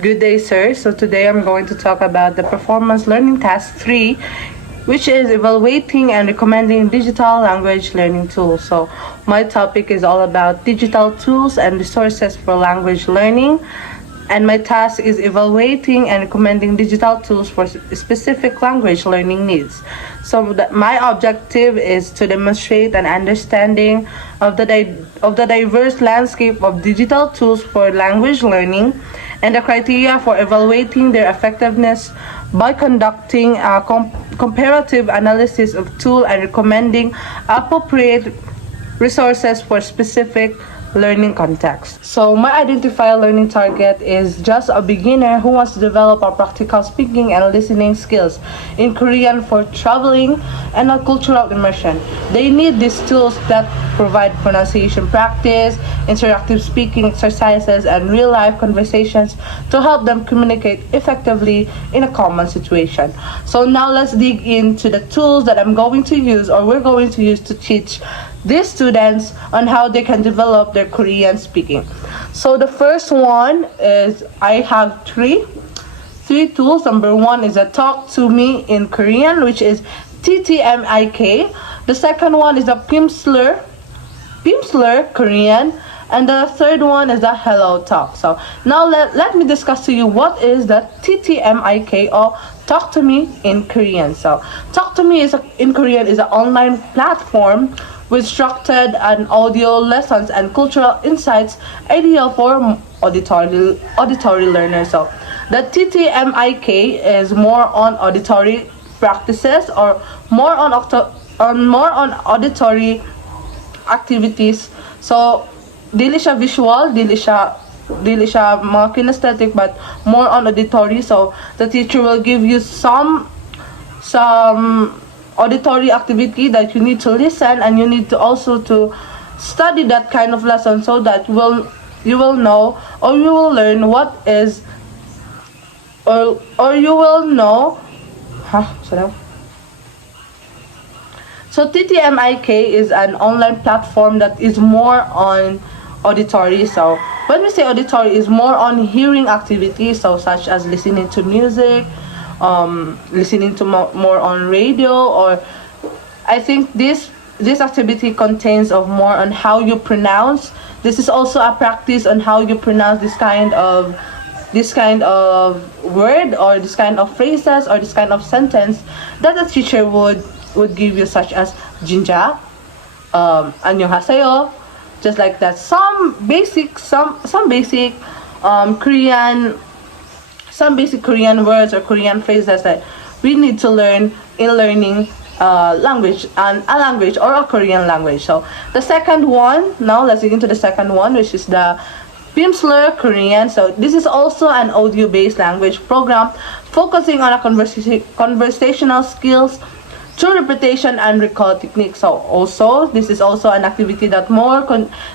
Good day, sir. So today I'm going to talk about the performance learning task 3, which is evaluating and recommending digital language learning tools. So my topic is all about digital tools and resources for language learning. And my task is evaluating and recommending digital tools for specific language learning needs. So my objective is to demonstrate an understanding of the diverse landscape of digital tools for language learning and the criteria for evaluating their effectiveness by conducting a comparative analysis of tool and recommending appropriate resources for specific learning context. So my identified learning target is just a beginner who wants to develop a practical speaking and listening skills in Korean for traveling and a cultural immersion. They need these tools that provide pronunciation practice, interactive speaking exercises, and real-life conversations to help them communicate effectively in a common situation. So now let's dig into the tools that I'm going to use or we're going to use to teach these students on how they can develop their Korean speaking. So the first one is I have three tools. Number one is a Talk to Me in Korean, which is TTMIK. The second one is a Pimsleur Korean, and the third one is the Hello Talk. So now let me discuss to you what is the TTMIK or Talk to Me in Korean. So Talk to Me in Korean is an online platform with structured and audio lessons and cultural insights ideal for auditory learners. So the TTMIK is more on auditory practices or more on auditory activities. So dili siya visual, dili siya mga kinesthetic, but more on auditory. So the teacher will give you some auditory activity that you need to listen, and you need to also to study that kind of lesson so that you will know or you will learn what is or you will know so TTMIK is an online platform that is more on auditory. So when we say auditory, is more on hearing activities, so such as listening to music, listening to more on radio, or I think this activity contains of more on how you pronounce. This is also a practice on how you pronounce this kind of word or this kind of phrases or this kind of sentence that the teacher would give you, such as jinja, 안녕하세요, just like that. Some basic Korean words or Korean phrases that we need to learn in learning language and a language or a Korean language. So the second one, now let's get into the second one, which is the Pimsleur Korean. So this is also an audio-based language program focusing on a conversational skills through repetition and recall techniques. So also this is also an activity that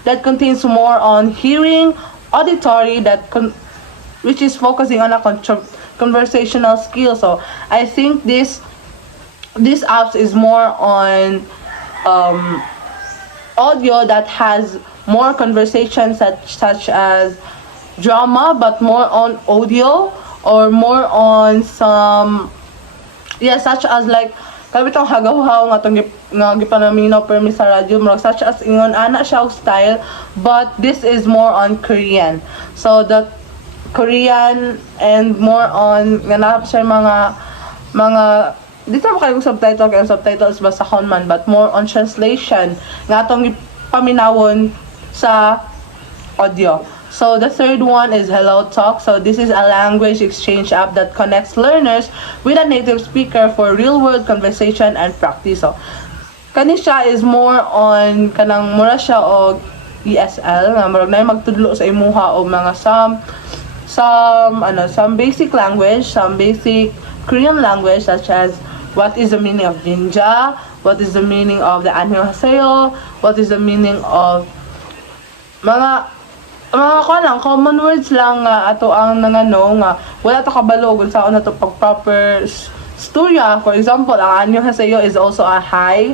that contains more on hearing, auditory, which is focusing on a conversational skill. So I think this apps is more on audio that has more conversations such as drama, but more on audio or more on some such as like kabitong hagaw-haw nga gipanaminaw permi sa radyo, such as ingon ana siya style, but this is more on Korean. So the Korean and more on nga nahap siya mga dito mo kayong subtitle, kaya subtitles ba sa man, but more on translation nga atong paminawon sa audio. So the third one is Hello Talk. So this is a language exchange app that connects learners with a native speaker for real-world conversation and practice. So kani siya is more on kanang mura siya o ESL nga murag na magtudlo sa imuha o mga some basic language, some basic Korean language, such as what is the meaning of jinja, what is the meaning of the 안녕하세요, what is the meaning of mga common words lang nga ato ang nangano nga wala ta kabalo kung saan na to pag proper storya. For example, ang 안녕하세요 is also a hi,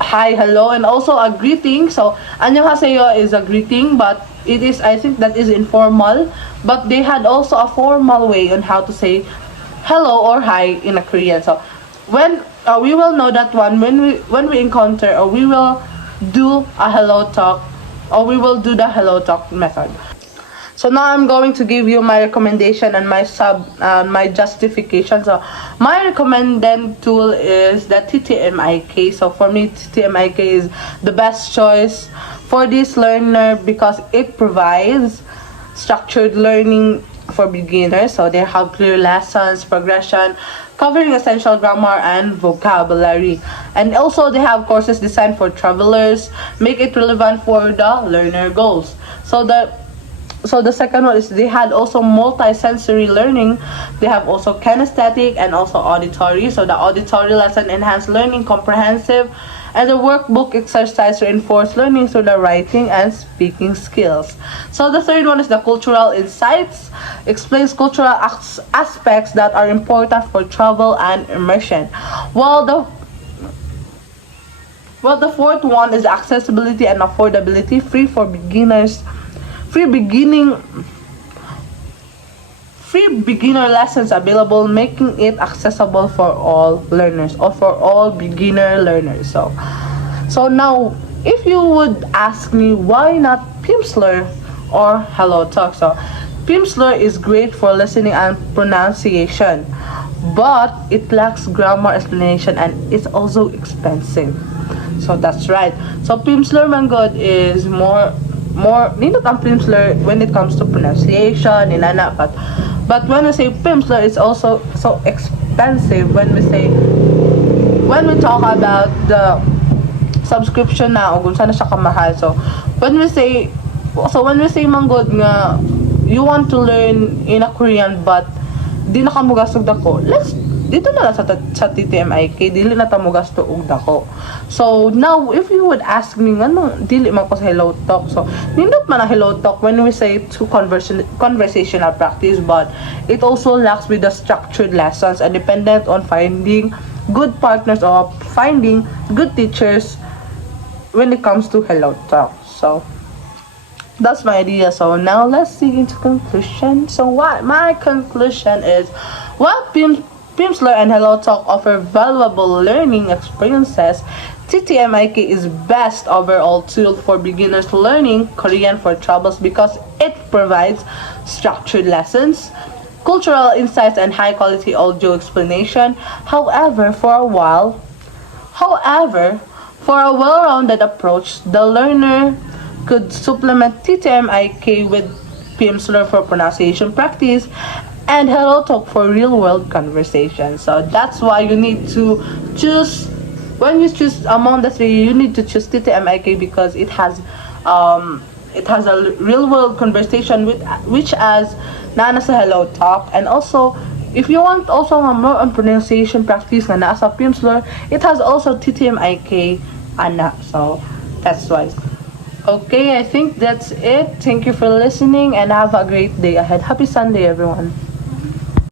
hello, and also a greeting. So 안녕하세요 is a greeting, but it is, I think that is informal, but they had also a formal way on how to say hello or hi in a Korean. So when we will know that one when we encounter, or we will do a hello talk, or we will do the hello talk method. So now I'm going to give you my recommendation and my justification. So my recommended tool is the TTMIK. So for me, TTMIK is the best choice for this learner because it provides structured learning for beginners. So they have clear lessons, progression, covering essential grammar and vocabulary. And also they have courses designed for travelers, make it relevant for the learner goals. So the second one is they had also multi-sensory learning. They have also kinesthetic and also auditory. So the auditory lesson enhance learning comprehensive, and the workbook exercise reinforce learning through the writing and speaking skills. So the third one is the cultural insights, explains cultural aspects that are important for travel and immersion. While the fourth one is accessibility and affordability, free for beginners, free beginner lessons available, making it accessible for all learners or for all beginner learners. So now, if you would ask me why not Pimsleur or Hello Talk, so Pimsleur is great for listening and pronunciation, but it lacks grammar explanation and it's also expensive. So that's right. So Pimsleur man good is more nindot ang Pimsleur when it comes to pronunciation, inana, but when we say Pimsleur, it's also so expensive when we talk about the subscription na o kung saan na siya kamahal. So when we say manggod nga you want to learn in a Korean but di na ka mo gastog dako, let's dito na lang sa TTMIK, dili na ta mo gasto og dako. So now if you would ask me ngano dili man ko sa Hello Talk, so nindot man ang Hello Talk when we say to conversational practice, but it also lacks with the structured lessons and dependent on finding good partners or finding good teachers when it comes to Hello Talk. So that's my idea. So now let's dig into conclusion. So what my conclusion is, while Pimsleur and Hello Talk offer valuable learning experiences, TTMIK is best overall tool for beginners learning Korean for travels because it provides structured lessons, cultural insights, and high quality audio explanation. However, for a well-rounded approach, the learner could supplement TTMIK with Pimsleur for pronunciation practice and Hello Talk for real-world conversation. So that's why you need to choose. When you choose among the three, you need to choose TTMIK because it has a real-world conversation which as nana sa Hello Talk, and also if you want also more on pronunciation practice na nasa Pimsleur, it has also TTMIK ana. So that's why. Okay, I think that's it. Thank you for listening and have a great day ahead. Happy Sunday, everyone.